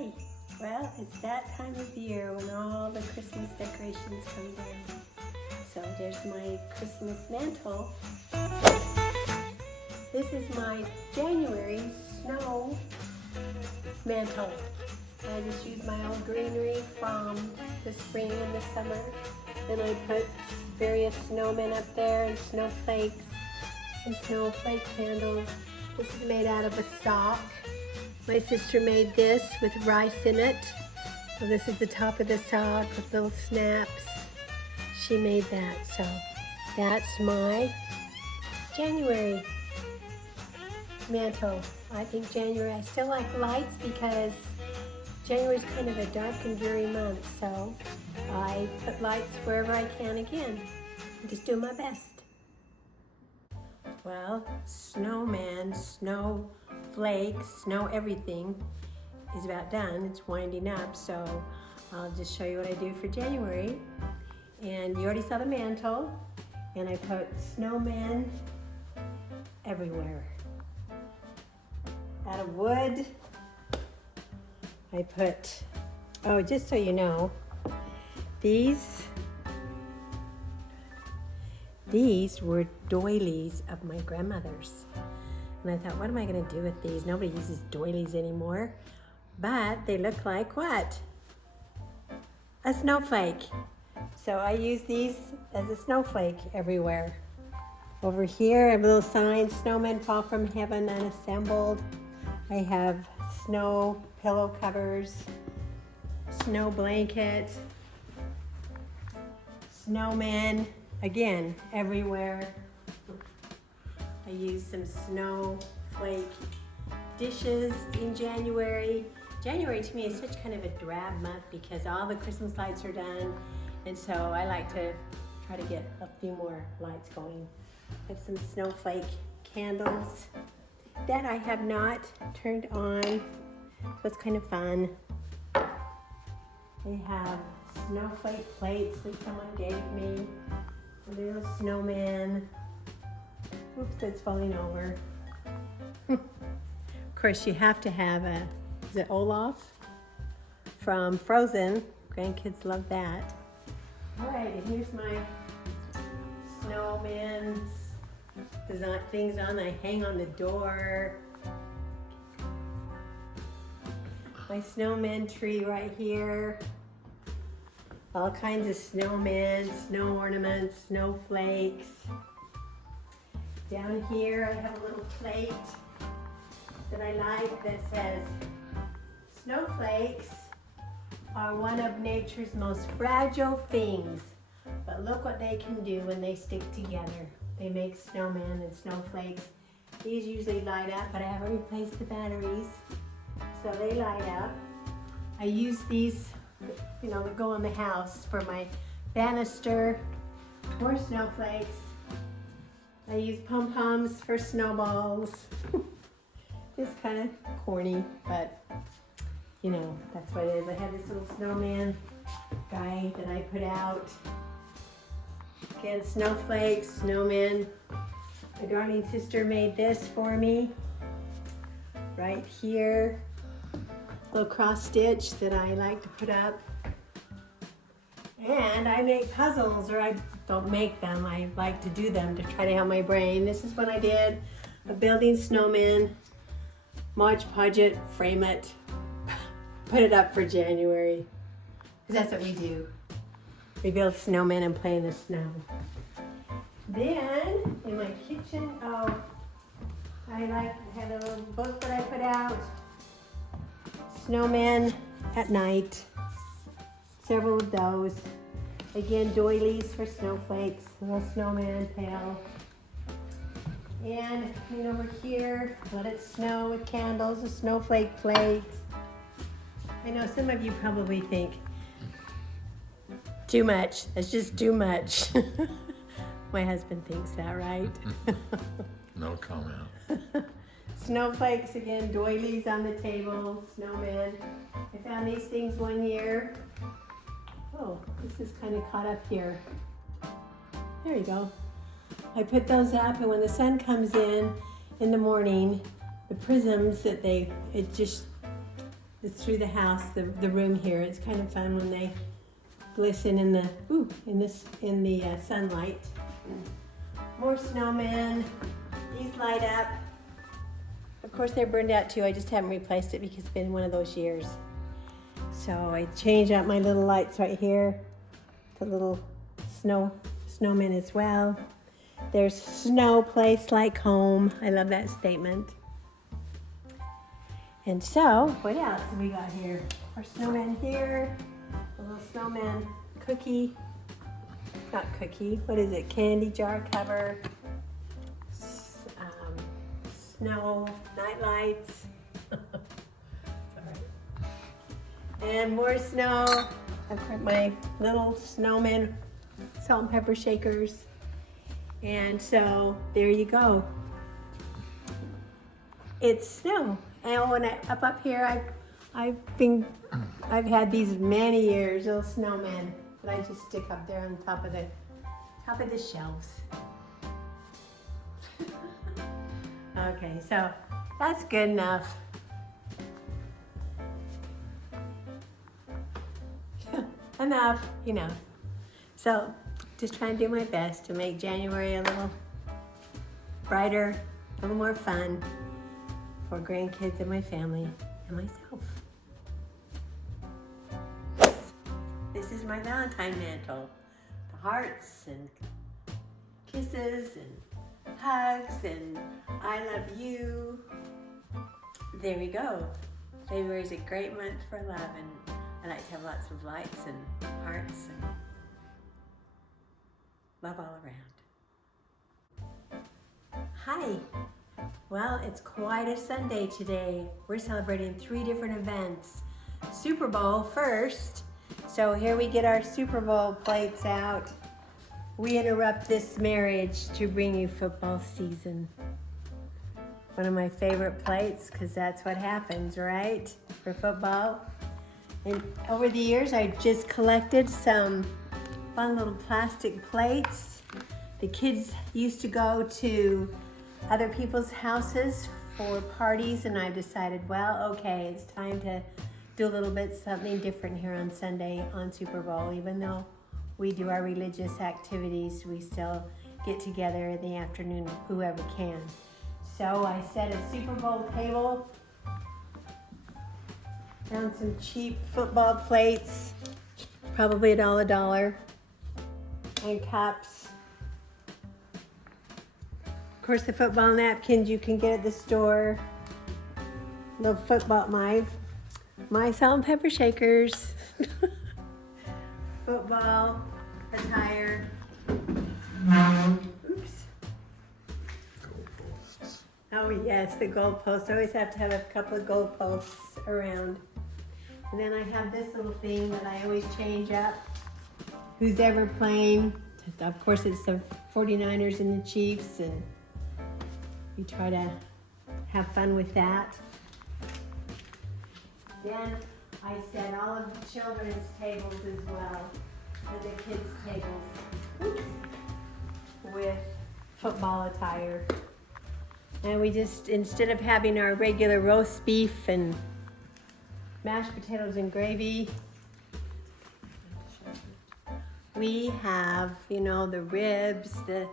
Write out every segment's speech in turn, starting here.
Hi. Well, it's that time of year when all the Christmas decorations come down. So there's my Christmas mantle. This is my January snow mantle. I just use my old greenery from the spring and the summer. Then I put various snowmen up there and snowflakes and snowflake candles. This is made out of a sock. My sister made this with rice in it. So this is the top of the sock with little snaps. She made that, so that's my January mantle. I think January, I still like lights because January is kind of a dark and dreary month, so I put lights wherever I can again. I'm just doing my best. Well, snowman, snowflakes, snow everything is about done. It's winding up, so I'll just show you what I do for January. And you already saw the mantle, and I put snowmen everywhere. Out of wood, I put, oh, just so you know, these were doilies of my grandmother's. And I thought, what am I gonna do with these? Nobody uses doilies anymore. But they look like what? A snowflake. So I use these as a snowflake everywhere. Over here, I have a little sign, snowmen fall from heaven unassembled. I have snow pillow covers, snow blanket, snowmen, again, everywhere. I use some snowflake dishes in January. January to me is such kind of a drab month because all the Christmas lights are done. And so I like to try to get a few more lights going. I have some snowflake candles that I have not turned on. So it's kind of fun. I have snowflake plates that someone gave me. A little snowman. Oops, that's falling over. Of course, you have to have a, is it Olaf? From Frozen. Grandkids love that. All right, and here's my snowman's things on. I hang on the door. My snowman tree right here. All kinds of snowmen, snow ornaments, snowflakes. Down here I have a little plate that I like that says, snowflakes are one of nature's most fragile things, but look what they can do when they stick together. They make snowmen and snowflakes. These usually light up, but I haven't replaced the batteries, so they light up. I use these, that go in the house for my banister, more snowflakes. I use pom-poms for snowballs. Just kind of corny, but that's what it is. I have this little snowman guy that I put out. Again, snowflakes, snowmen. My darling sister made this for me. Right here. Little cross stitch that I like to put up. And I make puzzles, or I don't make them. I like to do them to try to help my brain. This is what I did. A building snowman. Mod Podge it, frame it. Put it up for January, because that's what we do. We build snowmen and play in the snow. Then, in my kitchen, I had a little book that I put out. Snowmen at night. Several of those. Again, doilies for snowflakes, little snowman pail. And over here, let it snow with candles, a snowflake plate. I know some of you probably think, too much, that's just too much. My husband thinks that, right? No comment. Snowflakes again, doilies on the table, snowmen. I found these things one year. Oh, this is kind of caught up here. There you go. I put those up, and when the sun comes in the morning, the prisms that it just it's through the house, the room here. It's kind of fun when they glisten in the sunlight. More snowmen. These light up. Of course, they're burned out too. I just haven't replaced it because it's been one of those years. So I changed out my little lights right here. The little snowmen as well. There's snow place like home. I love that statement. And so, what else have we got here? Our snowman here. A little snowman cookie. Not cookie. What is it? Candy jar cover. Snow night lights. And more snow. I've got my little snowman salt and pepper shakers. And so there you go. It's snow. And when up here, I've had these many years, little snowmen that I just stick up there on top of the shelves. Okay, so that's good enough. Enough. So just trying to do my best to make January a little brighter, a little more fun for grandkids and my family and myself. This is my Valentine mantle. The hearts and kisses and hugs and I love you. There we go. February is a great month for love, and I like to have lots of lights and hearts and love all around. Hi. Well, it's quite a Sunday today. We're celebrating 3 different events. Super Bowl first. So here we get our Super Bowl plates out. We interrupt this marriage to bring you football season. One of my favorite plates, because that's what happens, right? For football. And over the years, I just collected some fun little plastic plates. The kids used to go to other people's houses for parties, and I decided, well, okay, it's time to do a little bit something different here on Sunday on Super Bowl. Even though we do our religious activities, we still get together in the afternoon, whoever can. So I set a Super Bowl table, found some cheap football plates, probably $1, and cups. Of course, the football napkins you can get at the store. The football, my salt and pepper shakers. Football attire. Oops. Goalposts. Oh yes, the goalposts. I always have to have a couple of goalposts around. And then I have this little thing that I always change up. Who's ever playing? Of course, it's the 49ers and the Chiefs, and we try to have fun with that. Then I set all of the children's tables as well, and the kids' tables, with football attire. And we just, instead of having our regular roast beef and mashed potatoes and gravy, we have, the ribs, the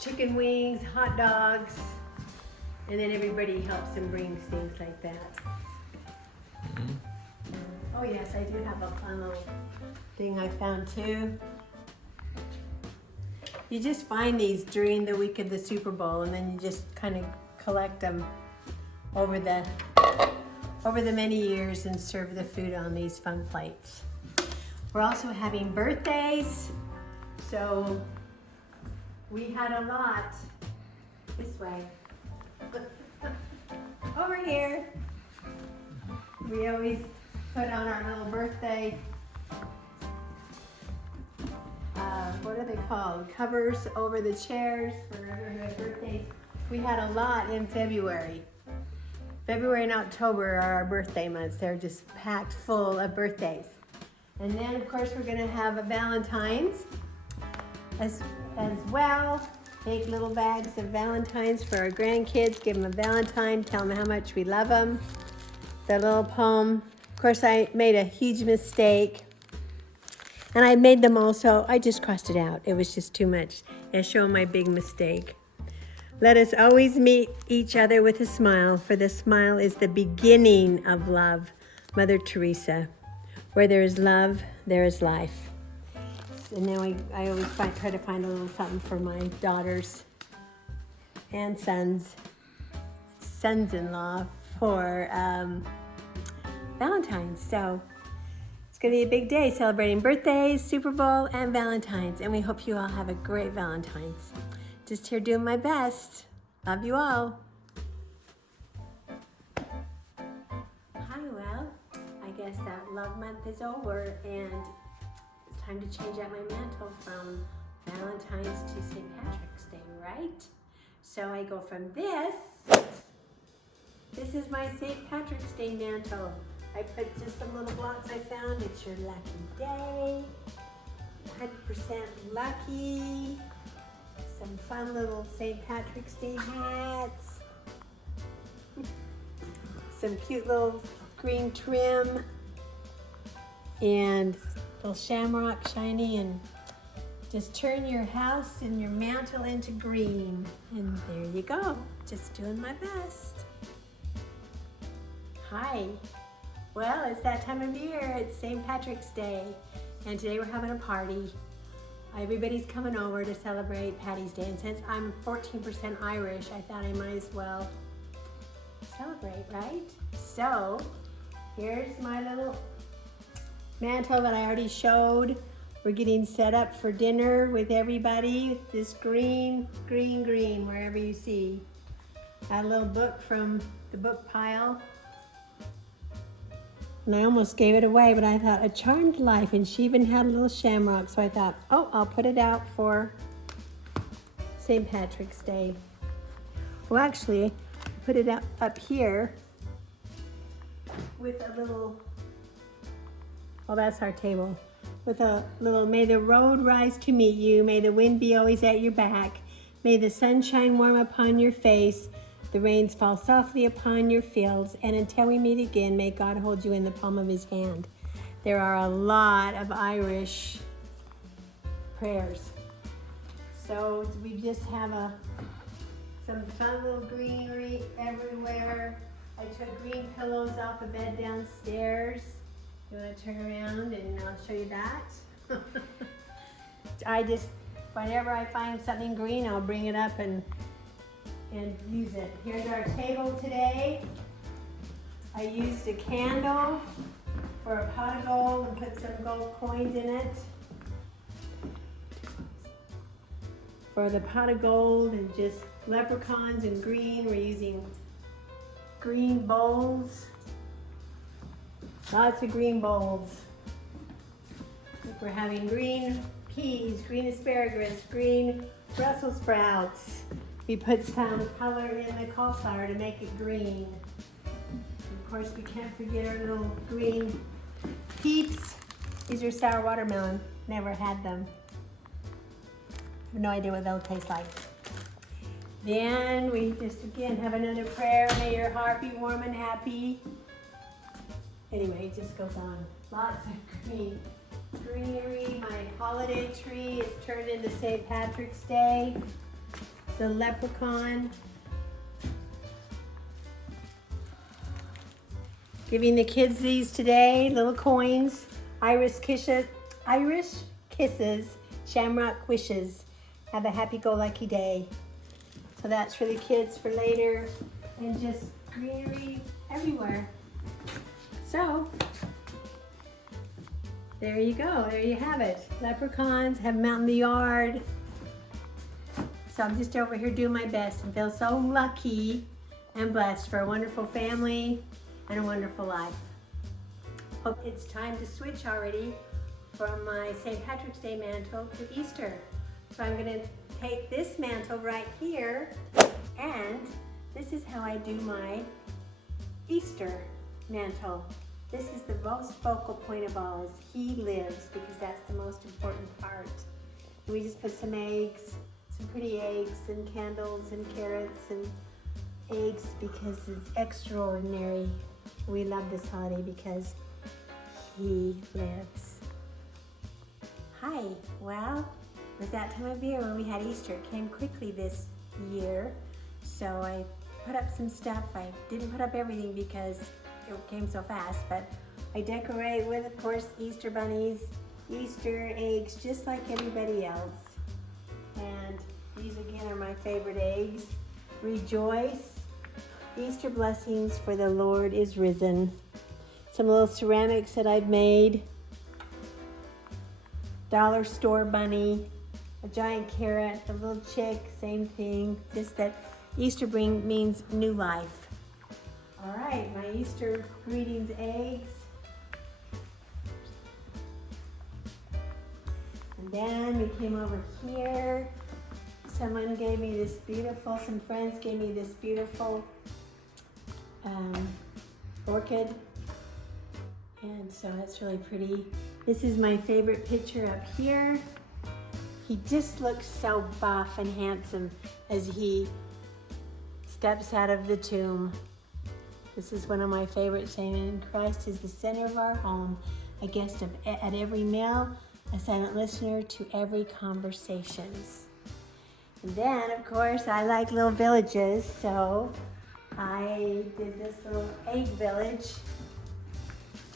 chicken wings, hot dogs, and then everybody helps and brings things like that. Oh yes, I do have a fun little thing I found too. You just find these during the week of the Super Bowl, and then you just kind of collect them over the many years and serve the food on these fun plates. We're also having birthdays, so we had a lot this way. Over here. We always put on our little birthday, what are they called? Covers over the chairs for everybody's birthdays. We had a lot in February. February and October are our birthday months. They're just packed full of birthdays. And then, of course, we're going to have a Valentine's as well. Take little bags of Valentines for our grandkids. Give them a Valentine. Tell them how much we love them. the little poem. Of course, I made a huge mistake. And I made them all, so I just crossed it out. It was just too much. I show my big mistake. Let us always meet each other with a smile, for the smile is the beginning of love. Mother Teresa. Where there is love, there is life. And then I always try to find a little something for my daughters and sons-in-law for Valentine's. So it's going to be a big day celebrating birthdays, Super Bowl, and Valentine's. And we hope you all have a great Valentine's. Just here doing my best. Love you all. Hi, well, I guess that love month is over and it's time to change out my mantle from Valentine's to St. Patrick's Day, right? So I go from this is my St. Patrick's Day mantle. I put just some little blocks I found. It's your lucky day, 100% lucky. Some fun little St. Patrick's Day hats. Some cute little green trim. And little shamrock shiny, and just turn your house and your mantle into green. And there you go. Just doing my best. Hi. Well, it's that time of year. It's St. Patrick's Day. And today we're having a party. Everybody's coming over to celebrate Patty's Day. And since I'm 14% Irish, I thought I might as well celebrate, right? So, here's my little mantle that I already showed. We're getting set up for dinner with everybody. This green, green, green, wherever you see. Got a little book from the book pile. And I almost gave it away, but I thought, A Charmed Life, and she even had a little shamrock, so I thought, oh, I'll put it out for St. Patrick's Day. Well, actually, I put it up here with a little, well, that's our table, with a little, may the road rise to meet you, may the wind be always at your back, may the sun shine warm upon your face, the rains fall softly upon your fields, and until we meet again, may God hold you in the palm of his hand. There are a lot of Irish prayers. So we just have some fun little greenery everywhere. I took green pillows off a bed downstairs. You want to turn around and I'll show you that? Whenever I find something green, I'll bring it up and use it. Here's our table today. I used a candle for a pot of gold and put some gold coins in it. For the pot of gold and just leprechauns and green, we're using green bowls. Lots of green bowls. We're having green peas, green asparagus, green Brussels sprouts. We put some color in the cauliflower to make it green. Of course, we can't forget our little green peeps. These are sour watermelon. Never had them. Have no idea what they'll taste like. Then we just again have another prayer. May your heart be warm and happy. Anyway, it just goes on. Lots of greenery. My holiday tree is turned into St. Patrick's Day. The leprechaun. Giving the kids these today, little coins. Irish kisses, shamrock wishes. Have a happy-go-lucky day. So that's for the kids for later, and just greenery everywhere. So, there you go, there you have it. Leprechauns, have them out in the yard. So I'm just over here doing my best and feel so lucky and blessed for a wonderful family and a wonderful life. Hope it's time to switch already from my St. Patrick's Day mantle to Easter. So I'm gonna take this mantle right here, and this is how I do my Easter mantle. This is the most focal point of all, is He lives, because that's the most important part. And we just put some eggs, some pretty eggs and candles and carrots and eggs, because it's extraordinary We love this holiday because He lives. Hi, well, it was that time of year when we had Easter. It came quickly this year, so I put up some stuff. I didn't put up everything because it came so fast, but I decorate with, of course, Easter bunnies, Easter eggs, just like everybody else. And these again are my favorite eggs. Rejoice, Easter blessings, for the Lord is risen. Some little ceramics that I've made. Dollar store bunny, a giant carrot, a little chick, same thing. Just that Easter means new life. All right, my Easter greetings eggs. And then we came over here. Someone gave me this beautiful, some friends gave me this beautiful orchid. And so it's really pretty. This is my favorite picture up here. He just looks so buff and handsome as he steps out of the tomb. This is one of my favorites, saying, Christ is the center of our home, a guest at every meal, a silent listener to every conversations. And then, of course, I like little villages, so I did this little egg village,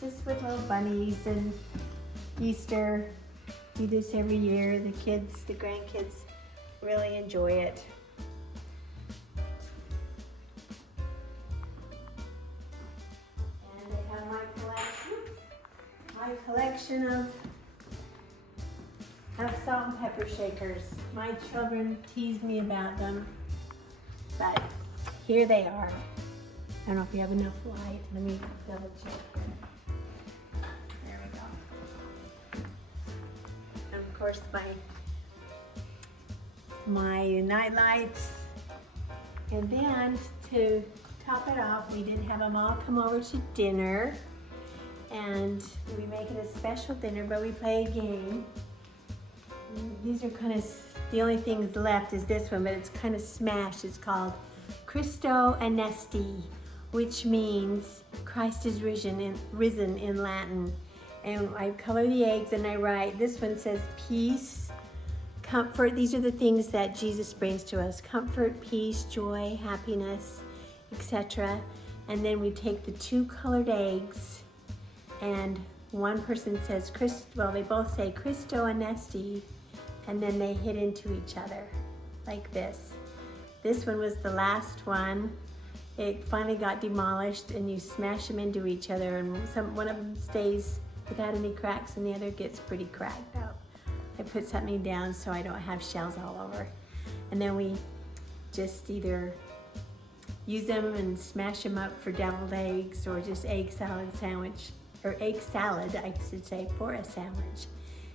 just with little bunnies and Easter. Do this every year. The kids, the grandkids really enjoy it. And I have my collection of salt and pepper shakers. My children tease me about them, but here they are. I don't know if we have enough light. Let me double check here. There we go. And of course my night lights. And then to top it off, we did have them all come over to dinner. And we make it a special dinner, but we play a game. These are kind of, the only things left is this one, but it's kind of smashed. It's called Cristo Anesti, which means Christ is risen in Latin. And I color the eggs and I write, this one says peace, comfort. These are the things that Jesus brings to us: comfort, peace, joy, happiness, etc. And then we take the two colored eggs, and one person says, they both say Cristo Anesti, and then they hit into each other like this. This one was the last one. It finally got demolished, and you smash them into each other, and one of them stays without any cracks and the other gets pretty cracked out. I put something down so I don't have shells all over. And then we just either use them and smash them up for deviled eggs, or just egg salad sandwich, or egg salad, I should say, for a sandwich.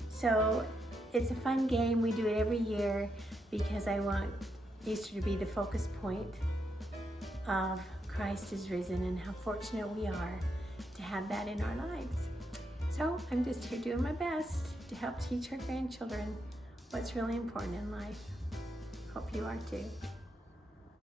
So it's a fun game. We do it every year because I want Easter to be the focus point of Christ is risen, and how fortunate we are to have that in our lives. So I'm just here doing my best to help teach our grandchildren what's really important in life. Hope you are too.